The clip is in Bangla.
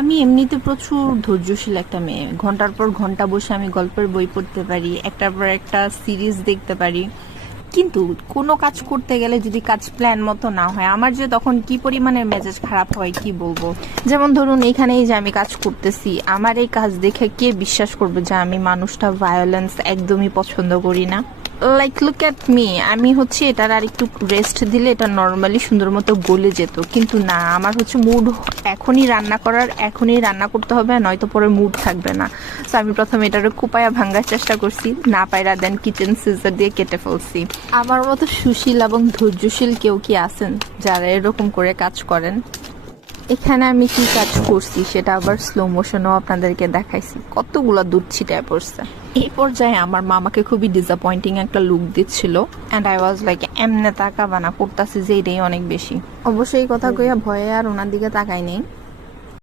আমি এমনিতে প্রচুর ধৈর্যশীল একটা মেয়ে। ঘণ্টার পর ঘণ্টা বসে আমি গল্পের বই পড়তে পারি, একটার পর একটা সিরিজ দেখতে পারি। কিন্তু কোনো কাজ করতে গেলে যদি কাজ প্ল্যান মতো না হয়, আমার যে তখন কি পরিমাণের মেজাজ খারাপ হয় কি বলব? যেমন ধরুন, এখানেই যে আমি কাজ করতেছি, আমার এই কাজ দেখে কে বিশ্বাস করবে যে আমি মানুষটা ভায়োলেন্স একদমই পছন্দ করি না? লাইক লুক অ্যাট মি আমি হচ্ছে এটার আর একটু রেস্ট দিলে এটা নর্মালি সুন্দর মতো গলে যেত। কিন্তু না, আমার হচ্ছে মুড এখনই রান্না করার, এখনই রান্না করতে হবে নয়তো পরে মুড থাকবে না। তো আমি প্রথমে এটার কুপায়া ভাঙার চেষ্টা করছি, না পায়রা দেন কিচেন সিজার দিয়ে কেটে ফেলছি। আমার মতো সুশীল এবং ধৈর্যশীল কেউ কি আছেন যারা এরকম করে কাজ করেন? এখানে আমি কি কাজ করছি সেটা আবার স্লো মোশনও আপনাদেরকে দেখাইছি। কতগুলো দুধ ছিটায় পড়ছে। এই পর্যায়ে আমার মামাকে খুবই ডিসঅ্যাপয়েন্টিং একটা লুক দিচ্ছিল। অ্যান্ড আই ওয়াজ লাইক এমনে তাকাবানা করতেছি যে এটাই অনেক বেশি। অবশ্যই কথা কইয়া ভয়ে আর ওনার দিকে তাকাই নেই।